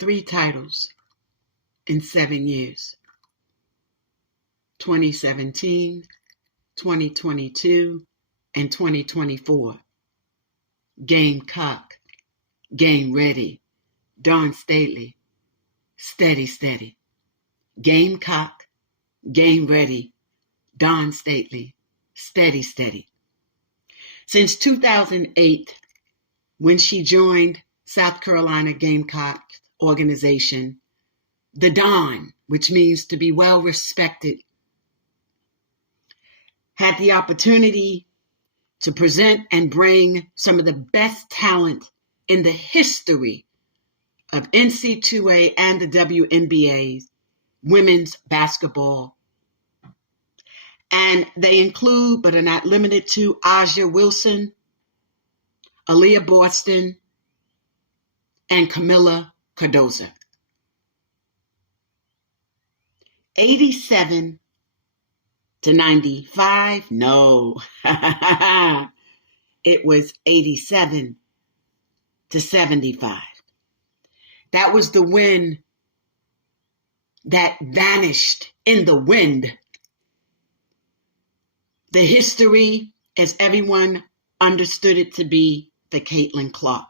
3 titles in 7 years. 2017, 2022, and 2024. Gamecock, game ready. Dawn Staley, steady, steady. Gamecock, game ready. Dawn Staley, steady, steady. Since 2008, when she joined South Carolina Gamecock organization, the Dawn, which means to be well respected, had the opportunity to present and bring some of the best talent in the history of NC2A and the WNBA women's basketball. And they include, but are not limited to, Aja Wilson, Aaliyah Boston, and Kamilla Cardoso. 87 to 95? No. It was 87 to 75. That was the win that vanished in the wind. The history, as everyone understood it to be, the Caitlin Clark.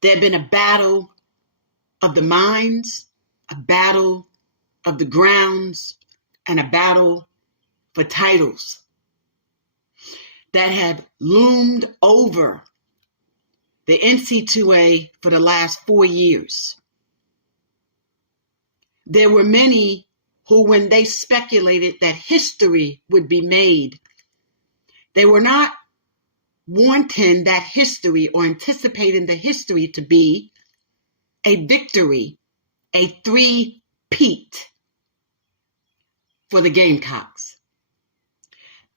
There had been a battle of the minds, a battle of the grounds, and a battle for titles that had loomed over the NC2A for the last 4 years. There were many who, when they speculated that history would be made, they were not wanting that history or anticipating the history to be a victory, a three-peat for the Gamecocks.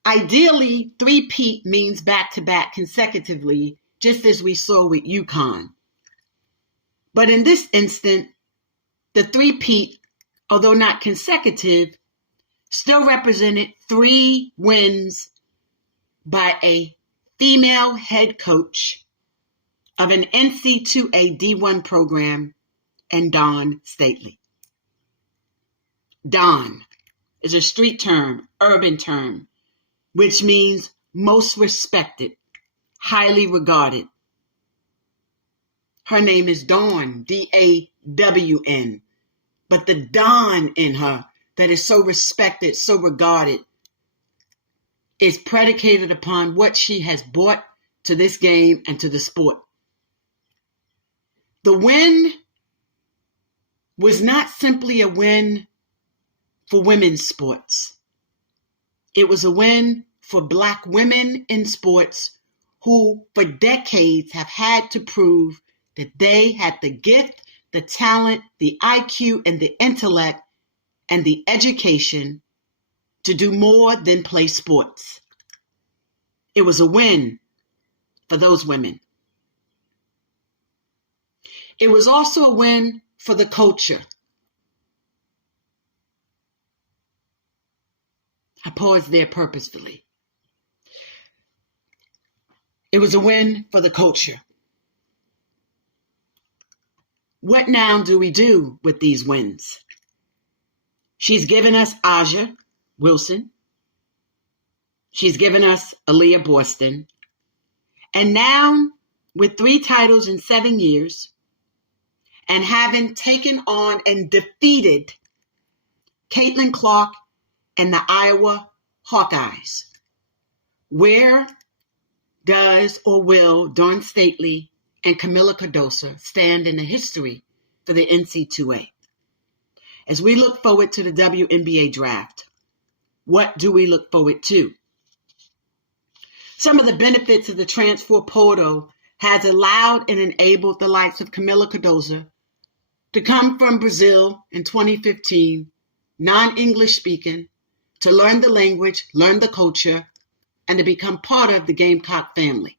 Ideally, three-peat means back-to-back consecutively, just as we saw with UConn. But in this instant, the three-peat, although not consecutive, still represented 3 wins by a female head coach of an NC2A D1 program, and Dawn Staley. Dawn is a street term, urban term, which means most respected, highly regarded. Her name is Dawn, D-A-W-N, but the Dawn in her that is so respected, so regarded, is predicated upon what she has brought to this game and to the sport. The win was not simply a win for women's sports. It was a win for Black women in sports who for decades have had to prove that they had the gift, the talent, the IQ, and the intellect, and the education to do more than play sports. It was a win for those women. It was also a win for the culture. I paused there purposefully. It was a win for the culture. What now do we do with these wins? She's given us Aja Wilson. She's given us Aaliyah Boston. And now, with 3 titles in 7 years, and having taken on and defeated Caitlin Clark and the Iowa Hawkeyes, where does or will Dawn Staley and Kamilla Cardoso stand in the history for the NC2A? As we look forward to the WNBA draft, what do we look forward to? Some of the benefits of the transfer portal has allowed and enabled the likes of Kamilla Cardoso to come from Brazil in 2015, non-English speaking, to learn the language, learn the culture, and to become part of the Gamecock family.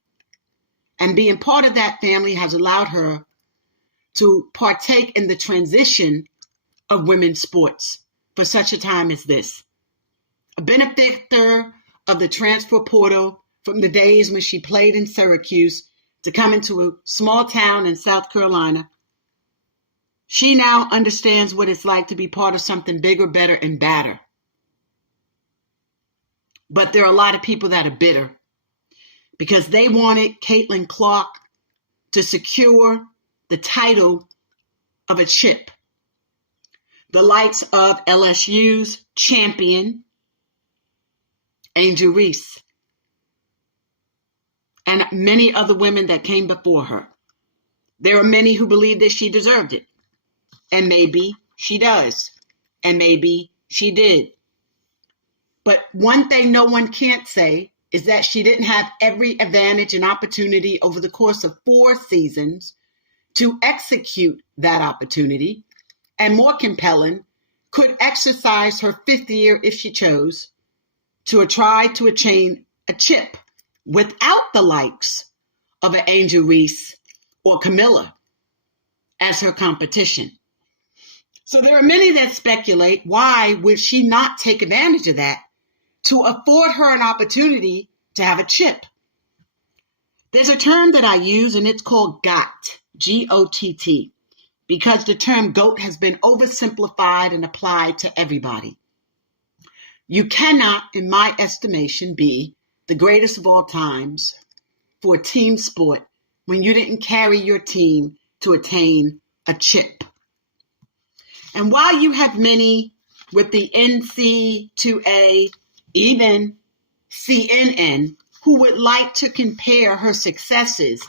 And being part of that family has allowed her to partake in the transition of women's sports for such a time as this. A benefactor of the transfer portal from the days when she played in Syracuse to come into a small town in South Carolina She now understands what it's like to be part of something bigger, better, and badder. But there are a lot of people that are bitter because they wanted Caitlin Clark to secure the title of a chip. The likes of LSU's champion, Angel Reese, and many other women that came before her. There are many who believe that she deserved it. And maybe she does. And maybe she did. But one thing no one can't say is that she didn't have every advantage and opportunity over the course of 4 seasons to execute that opportunity, and more compelling, could exercise her 5th year if she chose to try to attain a chip without the likes of an Angel Reese or Kamilla as her competition. So there are many that speculate, why would she not take advantage of that to afford her an opportunity to have a chip? There's a term that I use, and it's called GOT, G-O-T-T, because the term GOAT has been oversimplified and applied to everybody. You cannot, in my estimation, be the greatest of all times for a team sport when you didn't carry your team to attain a chip. And while you have many with the NC2A, even CNN, who would like to compare her successes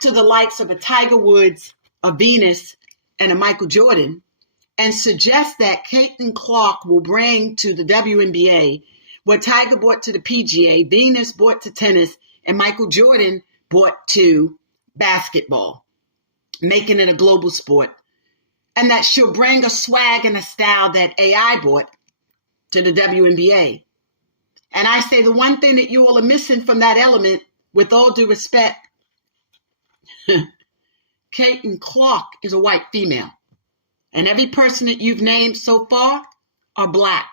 to the likes of a Tiger Woods, a Venus, and a Michael Jordan, and suggest that Caitlin Clark will bring to the WNBA what Tiger brought to the PGA, Venus brought to tennis, and Michael Jordan brought to basketball, making it a global sport, and that she'll bring a swag and a style that AI brought to the WNBA. And I say the one thing that you all are missing from that element, with all due respect, Caitlin Clark is a white female. And every person that you've named so far are Black.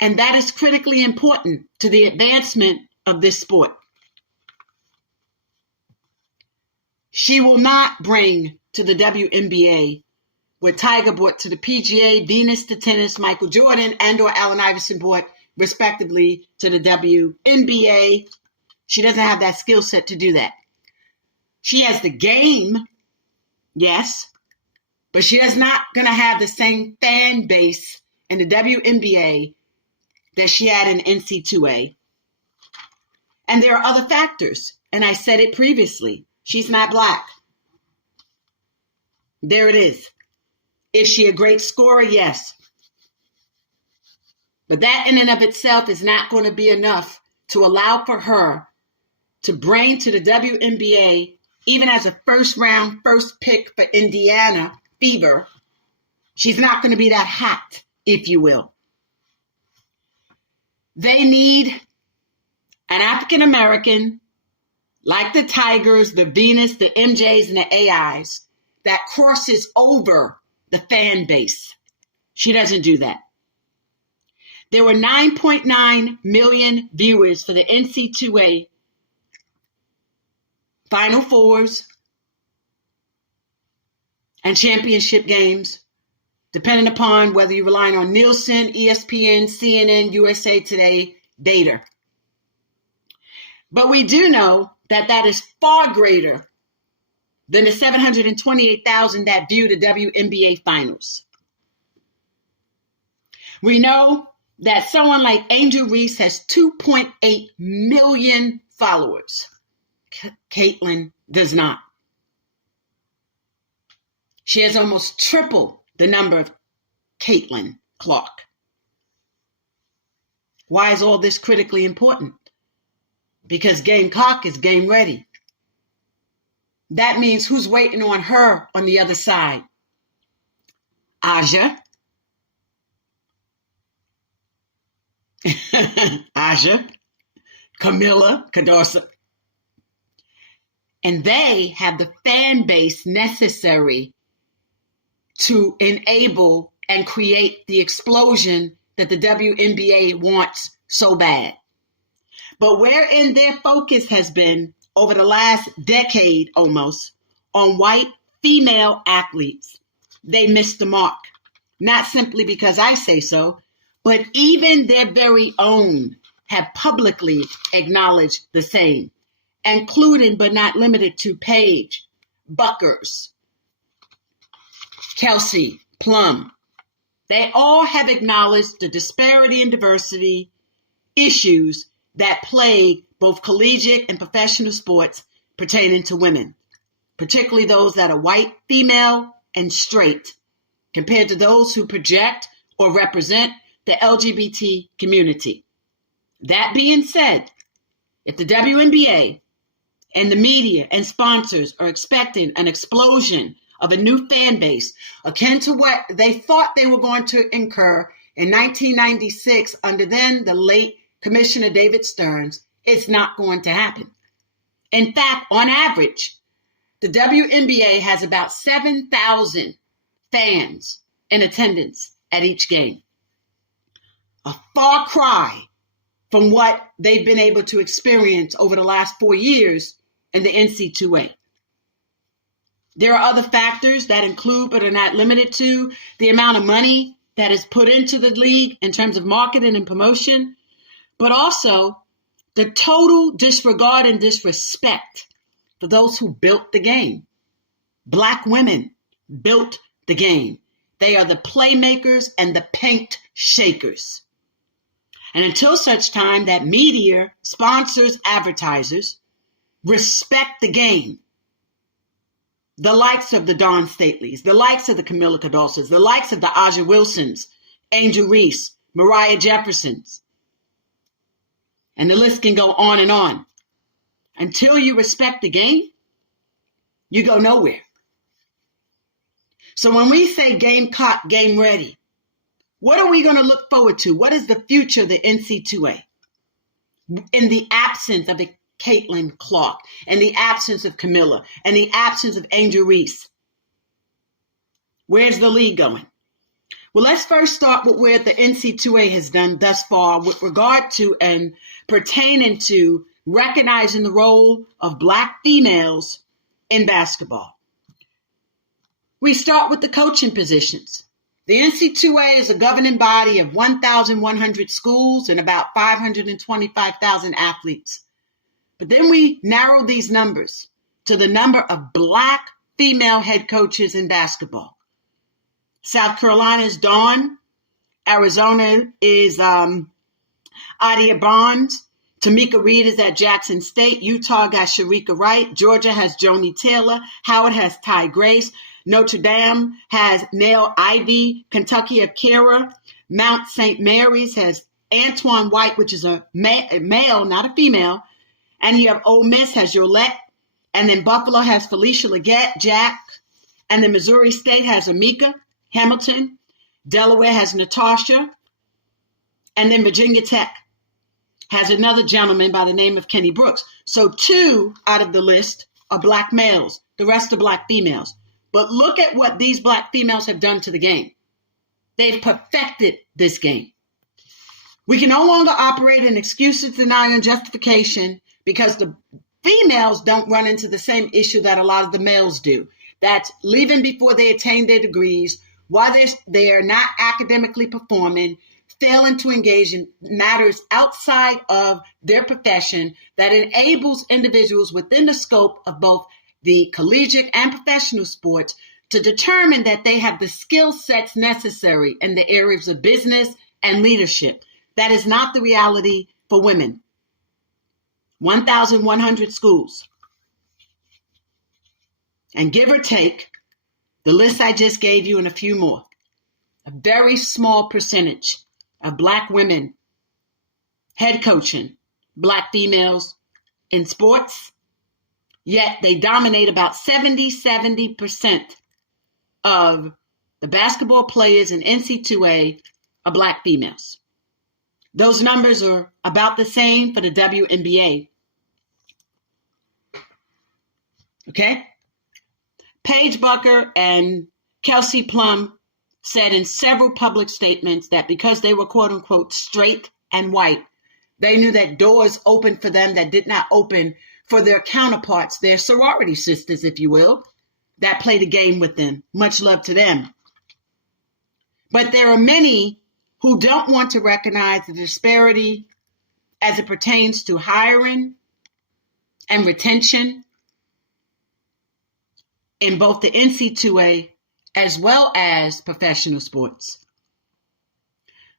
And that is critically important to the advancement of this sport. She will not bring to the WNBA what Tiger brought to the PGA, Venus to tennis, Michael Jordan and or Allen Iverson brought respectively to the WNBA. She doesn't have that skill set to do that. She has the game, yes, but she is not going to have the same fan base in the WNBA that she had in NC2A. And there are other factors, and I said it previously. She's not Black. There it is. Is she a great scorer? Yes. But that in and of itself is not going to be enough to allow for her to bring to the WNBA, even as a first-round, first pick for Indiana Fever. She's not going to be that hot, if you will. They need an African-American, like the Tigers, the Venus, the MJs, and the AIs, that crosses over the fan base. She doesn't do that. There were 9.9 million viewers for the NC2A Final Fours and championship games, depending upon whether you're relying on Nielsen, ESPN, CNN, USA Today data. But we do know that that is far greater than the 728,000 that view the WNBA Finals. We know that someone like Angel Reese has 2.8 million followers. Caitlin does not. She has almost triple the number of Caitlin Clark. Why is all this critically important? Because Gamecock is game ready. That means who's waiting on her on the other side? Aja. Kamilla, Cardoso. And they have the fan base necessary to enable and create the explosion that the WNBA wants so bad. But wherein their focus has been over the last decade almost on white female athletes, they missed the mark. Not simply because I say so, but even their very own have publicly acknowledged the same, including but not limited to Paige, Buckers, Kelsey, Plum. They all have acknowledged the disparity and diversity issues that plague both collegiate and professional sports pertaining to women, particularly those that are white, female, and straight, compared to those who project or represent the LGBT community. That being said, if the WNBA and the media and sponsors are expecting an explosion of a new fan base akin to what they thought they were going to incur in 1996 under then the late Commissioner David Stearns, it's not going to happen. In fact, on average, the WNBA has about 7,000 fans in attendance at each game. A far cry from what they've been able to experience over the last 4 years in the NC2A. There are other factors that include, but are not limited to, the amount of money that is put into the league in terms of marketing and promotion, but also the total disregard and disrespect for those who built the game. Black women built the game. They are the playmakers and the paint shakers. And until such time that media, sponsors, advertisers respect the game, the likes of the Dawn Staleys, the likes of the Kamilla Cardosos, the likes of the Aja Wilsons, Angel Reese, Mariah Jeffersons, and the list can go on and on. Until you respect the game, you go nowhere. So when we say Gamecock, game ready, what are we going to look forward to? What is the future of the NC2A? In the absence of a Caitlin Clark, in the absence of Kamilla, in the absence of Angel Reese, where's the league going? Well, let's first start with where the NC2A has done thus far with regard to and pertaining to recognizing the role of Black females in basketball. We start with the coaching positions. The NC2A is a governing body of 1,100 schools and about 525,000 athletes. But then we narrow these numbers to the number of Black female head coaches in basketball. South Carolina is Dawn. Arizona is Adia Barnes. Tamika Reed is at Jackson State. Utah got Sharika Wright. Georgia has Joni Taylor. Howard has Ty Grace. Notre Dame has Nell Ivy. Kentucky of Kira. Mount St. Mary's has Antoine White, which is a male, not a female. And you have Ole Miss has Yolette. And then Buffalo has Felicia Leggett, Jack. And then Missouri State has Amika Hamilton. Delaware has Natasha. And then Virginia Tech has another gentleman by the name of Kenny Brooks. So 2 out of the list are Black males. The rest are Black females. But look at what these Black females have done to the game. They've perfected this game. We can no longer operate in excuses, denial, and justification because the females don't run into the same issue that a lot of the males do. That's leaving before they attain their degrees, while they are not academically performing, failing to engage in matters outside of their profession that enables individuals within the scope of both the collegiate and professional sports to determine that they have the skill sets necessary in the areas of business and leadership. That is not the reality for women. 1,100 schools. And give or take, the list I just gave you and a few more, a very small percentage of Black women head coaching Black females in sports, yet they dominate about 70% of the basketball players in NC2A are Black females. Those numbers are about the same for the WNBA. Okay? Paige Bucker and Kelsey Plum said in several public statements that because they were quote unquote straight and white, they knew that doors opened for them that did not open for their counterparts, their sorority sisters, if you will, that play the game with them. Much love to them. But there are many who don't want to recognize the disparity as it pertains to hiring and retention in both the NC2A as well as professional sports.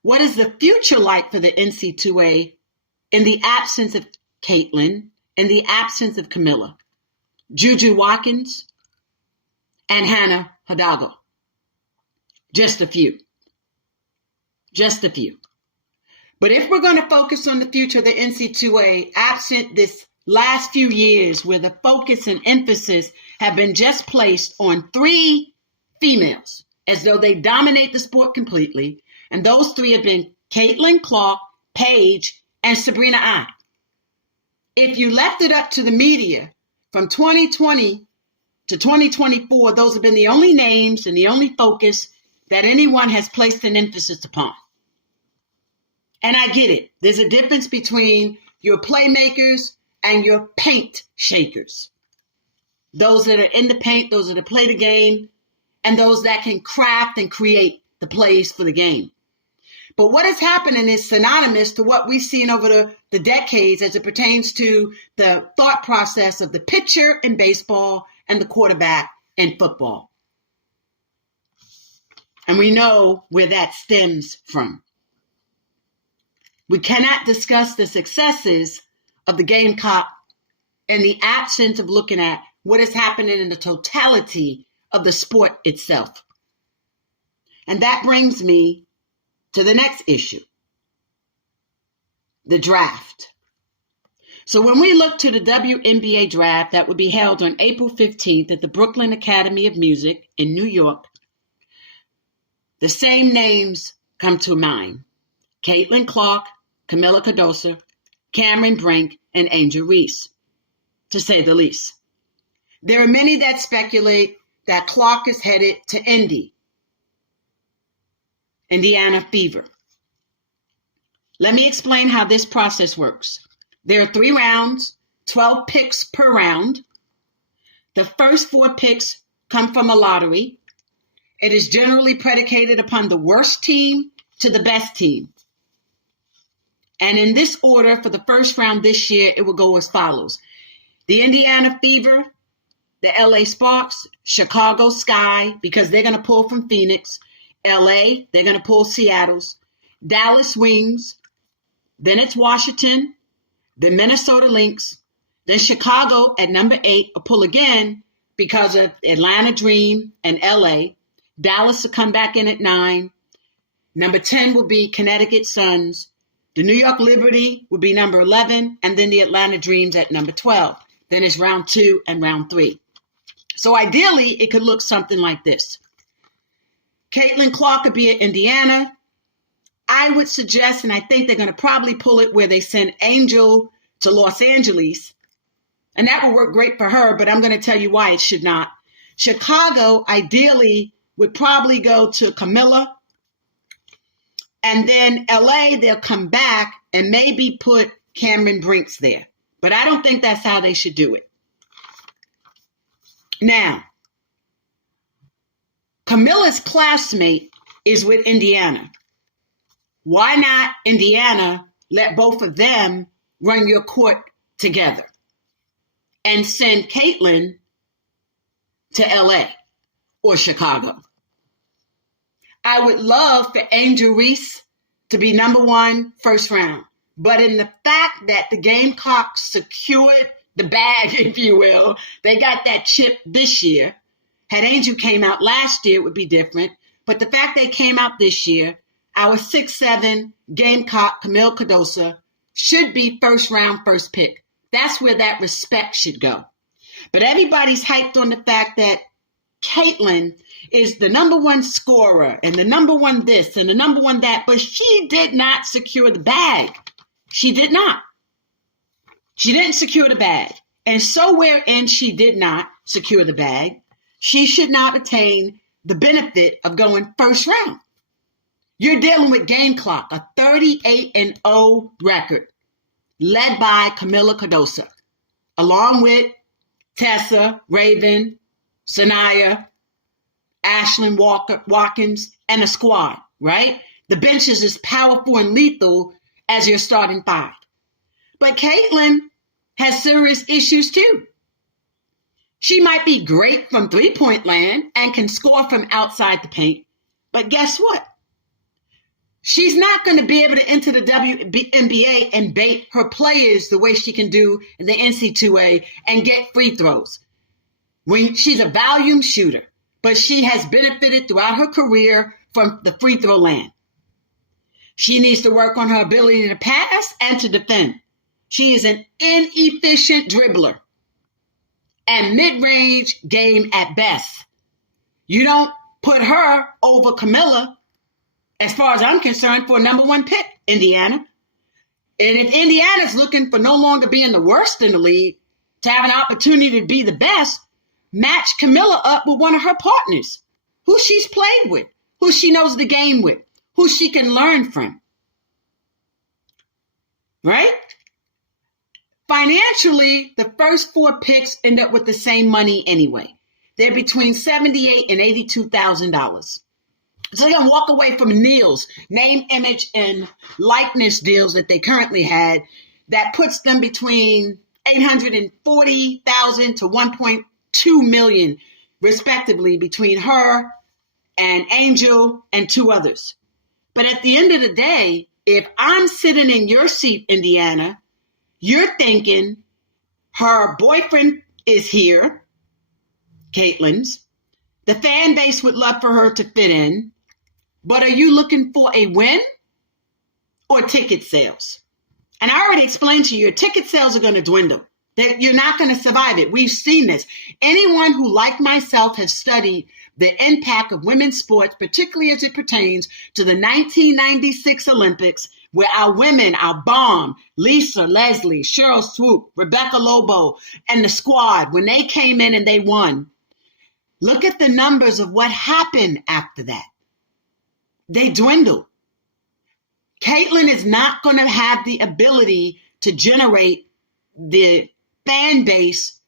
What is the future like for the NC2A in the absence of Caitlin, in the absence of Kamilla, Juju Watkins, and Hannah Hidalgo? Just a few. Just a few. But if we're going to focus on the future of the NC2A, absent this last few years where the focus and emphasis have been just placed on 3 females, as though they dominate the sport completely, and those 3 have been Caitlin Clark, Paige, and Sabrina I. If you left it up to the media from 2020 to 2024, those have been the only names and the only focus that anyone has placed an emphasis upon. And I get it. There's a difference between your playmakers and your paint shakers. Those that are in the paint, those that play the game, and those that can craft and create the plays for the game. But what is happening is synonymous to what we've seen over the decades as it pertains to the thought process of the pitcher in baseball and the quarterback in football. And we know where that stems from. We cannot discuss the successes of the Gamecock in the absence of looking at what is happening in the totality of the sport itself. And that brings me to the next issue, the draft. So when we look to the WNBA draft that will be held on April 15th at the Brooklyn Academy of Music in New York, the same names come to mind: Caitlin Clark, Kamilla Cardoso, Cameron Brink, and Angel Reese, to say the least. There are many that speculate that Clark is headed to Indiana Fever. Let me explain how this process works. There are 3 rounds, 12 picks per round. The first 4 picks come from a lottery. It is generally predicated upon the worst team to the best team. And in this order, for the first round this year, it will go as follows: the Indiana Fever, the LA Sparks, Chicago Sky, because they're going to pull from Phoenix, LA, they're going to pull Seattle's, Dallas Wings, then it's Washington, then Minnesota Lynx, then Chicago at number 8 will pull again because of Atlanta Dream and LA. Dallas will come back in at 9. Number 10 will be Connecticut Suns. The New York Liberty will be number 11, and then the Atlanta Dreams at number 12. Then it's round 2 and round 3. So ideally, it could look something like this. Caitlin Clark could be at Indiana. I would suggest, and I think they're going to probably pull it where they send Angel to Los Angeles, and that will work great for her, but I'm going to tell you why it should not. Chicago, ideally, would probably go to Kamilla. And then LA, they'll come back and maybe put Cameron Brinks there. But I don't think that's how they should do it. Now, Camilla's classmate is with Indiana. Why not Indiana let both of them run your court together and send Caitlin to LA or Chicago? I would love for Angel Reese to be number 1 first round. But in the fact that the Gamecocks secured the bag, if you will, they got that chip this year. Had Angel came out last year, it would be different. But the fact they came out this year, our 6'7" Gamecock, Kamilla Cardoso, should be first round, first pick. That's where that respect should go. But everybody's hyped on the fact that Caitlin is the number 1 scorer and the number 1 this and the number 1 that, but she did not secure the bag. She did not. She didn't secure the bag. And so wherein she did not secure the bag, she should not attain the benefit of going first round. You're dealing with Gamecock, a 38-0 record, led by Kamilla Cardoso, along with Tessa, Raven, Sanaya, Ashlyn Watkins, and a squad, right? The bench is as powerful and lethal as your starting five. But Caitlin has serious issues too. She might be great from three-point land and can score from outside the paint, but guess what? She's not going to be able to enter the WNBA and bait her players the way she can do in the NC2A and get free throws. When she's a volume shooter, but she has benefited throughout her career from the free throw land. She needs to work on her ability to pass and to defend. She is an inefficient dribbler and mid-range game at best. You don't put her over Kamilla, as far as I'm concerned, for a number one pick, Indiana. And if Indiana's looking for no longer being the worst in the league, to have an opportunity to be the best, match Kamilla up with one of her partners, who she's played with, who she knows the game with, who she can learn from. Right? Financially, the first four picks end up with the same money anyway. They're between $78,000 and $82,000. So they can walk away from Neil's name, image, and likeness deals that they currently had. That puts them between $840,000 to $1.2 million, respectively, between her and Angel and two others. But at the end of the day, if I'm sitting in your seat, Indiana, you're thinking her boyfriend is here, Caitlin's. The fan base would love for her to fit in. But are you looking for a win or ticket sales? And I already explained to you, your ticket sales are going to dwindle. That you're not going to survive it. We've seen this. Anyone who, like myself, has studied the impact of women's sports, particularly as it pertains to the 1996 Olympics, where our women, our bomb, Lisa, Leslie, Cheryl Swoop, Rebecca Lobo, and the squad, when they came in and they won, look at the numbers of what happened after that. They dwindle. Caitlin is not going to have the ability to generate the fan base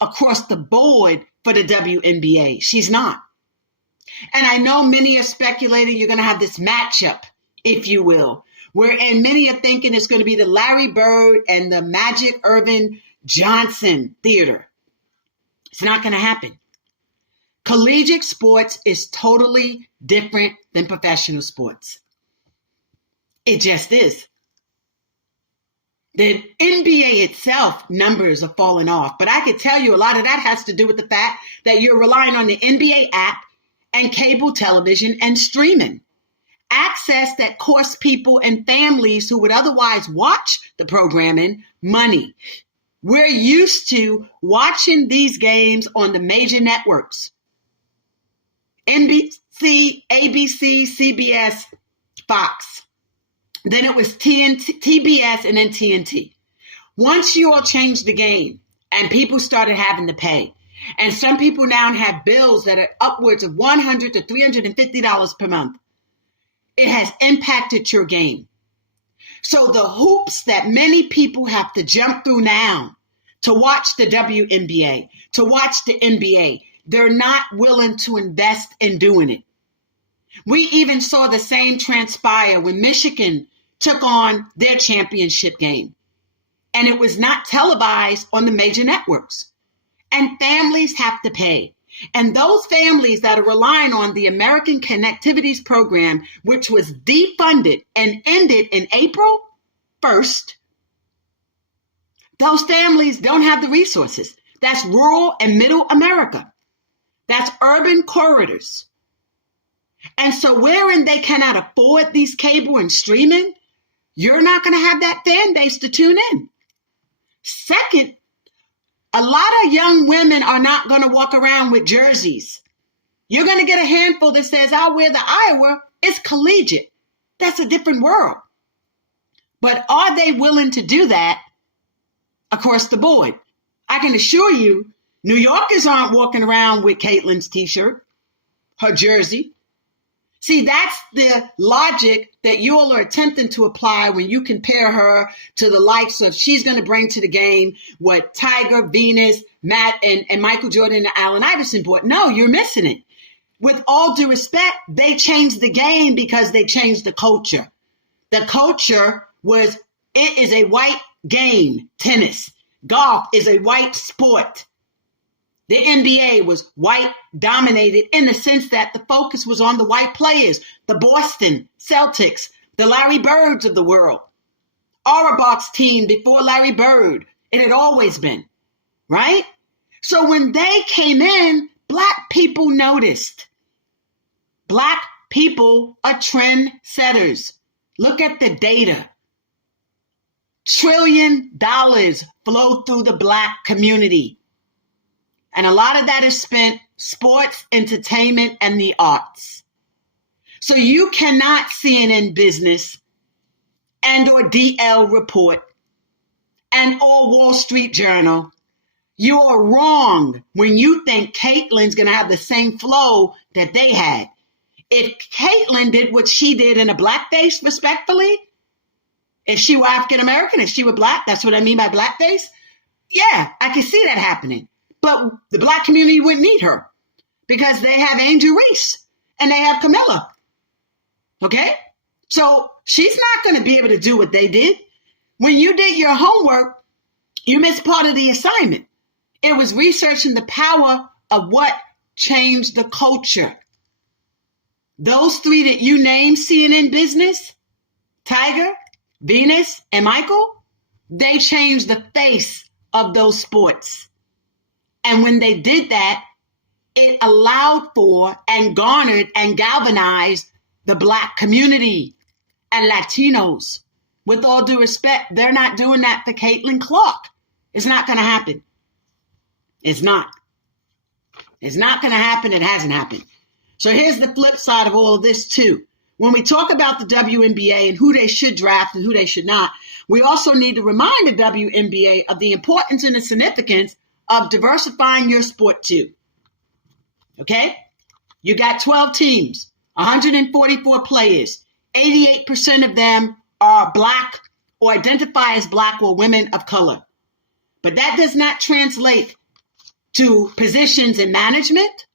across the board for the WNBA. She's not. And I know many are speculating you're going to have this matchup, if you will, wherein many are thinking it's going to be the Larry Bird and the Magic Irvin Johnson theater. It's not going to happen. Collegiate sports is totally different than professional sports. It just is. The NBA itself, numbers are falling off. But I could tell you a lot of that has to do with the fact that you're relying on the NBA app and cable television and streaming. Access that costs people and families who would otherwise watch the programming money. We're used to watching these games on the major networks. NBC, ABC, CBS, Fox. Then it was TNT, TBS, and then TNT. Once you all changed the game and people started having to pay, and some people now have bills that are upwards of $100 to $350 per month, it has impacted your game. So the hoops that many people have to jump through now to watch the WNBA, to watch the NBA, they're not willing to invest in doing it. We even saw the same transpire when Michigan took on their championship game. And it was not televised on the major networks. And families have to pay. And those families that are relying on the American Connectivities Program, which was defunded and ended in April 1st, those families don't have the resources. That's rural and middle America. That's urban corridors. And so wherein they cannot afford these cable and streaming, you're not going to have that fan base to tune in. Second, a lot of young women are not going to walk around with jerseys. You're going to get a handful that says, I'll wear the Iowa. It's collegiate. That's a different world. But are they willing to do that across the board? I can assure you, New Yorkers aren't walking around with Caitlin's t-shirt, her jersey. See, that's the logic that you all are attempting to apply when you compare her to the likes of, she's going to bring to the game what Tiger, Venus, Matt and Michael Jordan and Allen Iverson bought. No, you're missing it. With all due respect, they changed the game because they changed the culture. The culture was, it is a white game, tennis. Golf is a white sport. The NBA was white dominated in the sense that the focus was on the white players, the Boston Celtics, the Larry Birds of the world. Auerbach's team before Larry Bird, it had always been, right? So when they came in, Black people noticed. Black people are trendsetters. Look at the data. $1 trillion flow through the Black community. And a lot of that is spent sports, entertainment, and the arts. So you cannot CNN Business and or DL Report and or Wall Street Journal. You are wrong when you think Caitlyn's going to have the same flow that they had. If Caitlyn did what she did in a blackface, respectfully, if she were African-American, if she were Black, that's what I mean by blackface. Yeah, I can see that happening. But the Black community wouldn't need her because they have Angel Reese and they have Kamilla. Okay? So she's not going to be able to do what they did. When you did your homework, you missed part of the assignment. It was researching the power of what changed the culture. Those three that you named, CNN Business, Tiger, Venus, and Michael, they changed the face of those sports. And when they did that, it allowed for and garnered and galvanized the Black community and Latinos. With all due respect, they're not doing that for Caitlin Clark. It's not going to happen. It's not. It's not going to happen. It hasn't happened. So here's the flip side of all of this too. When we talk about the WNBA and who they should draft and who they should not, we also need to remind the WNBA of the importance and the significance of diversifying your sport too. Okay? You got 12 teams, 144 players. 88% of them are Black or identify as Black or women of color. But that does not translate to positions in management,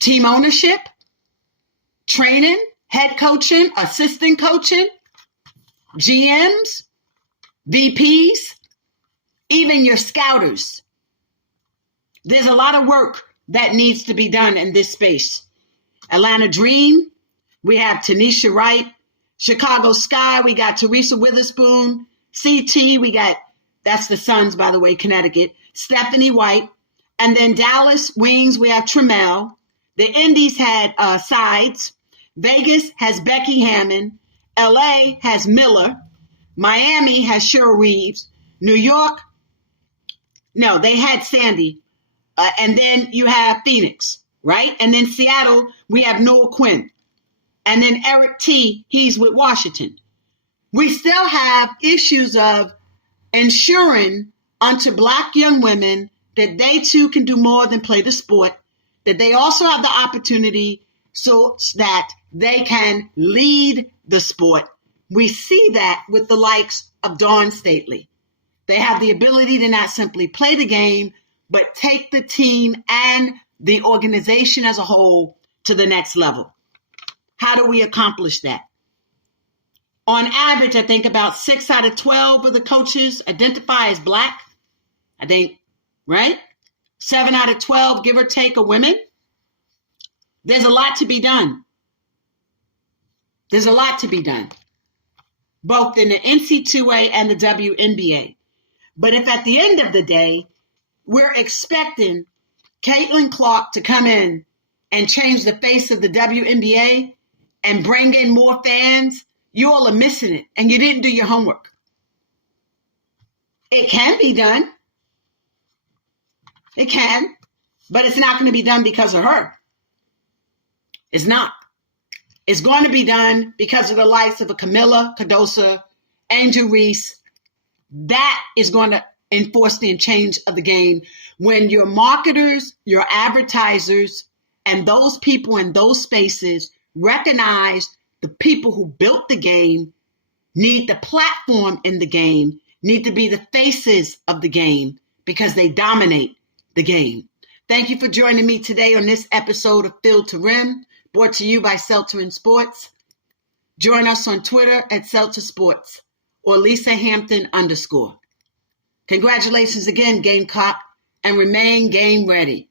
team ownership, training, head coaching, assistant coaching, GMs, VPs, even your scouters. There's a lot of work that needs to be done in this space. Atlanta Dream, we have Tanisha Wright. Chicago Sky, we got Teresa Witherspoon. CT, we got, that's the Suns, by the way, Connecticut. Stephanie White. And then Dallas Wings, we have Trammell. The Indies had Sides. Vegas has Becky Hammond. LA has Miller. Miami has Cheryl Reeves. New York, no, they had Sandy. And then you have Phoenix, right? And then Seattle, we have Noel Quinn. And then Eric T., he's with Washington. We still have issues of ensuring unto Black young women that they too can do more than play the sport, that they also have the opportunity so that they can lead the sport. We see that with the likes of Dawn Staley. They have the ability to not simply play the game, but take the team and the organization as a whole to the next level. How do we accomplish that? On average, I think about 6 out of 12 of the coaches identify as Black. I think, right? 7 out of 12, give or take, are women. There's a lot to be done. There's a lot to be done, both in the NC2A and the WNBA. But if at the end of the day, we're expecting Caitlin Clark to come in and change the face of the WNBA and bring in more fans, you all are missing it, and you didn't do your homework. It can be done. It can, but it's not going to be done because of her. It's not. It's going to be done because of the likes of a Kamilla, Cardoso, Angel Reese. That is going to enforce the change of the game when your marketers, your advertisers, and those people in those spaces recognize the people who built the game need the platform in the game, need to be the faces of the game because they dominate the game. Thank you for joining me today on this episode of Field to Rim, brought to you by Celta in Sports. Join us on Twitter at Celta Sports or Lisa Hampton _. Congratulations again, Gamecock, and remain game ready.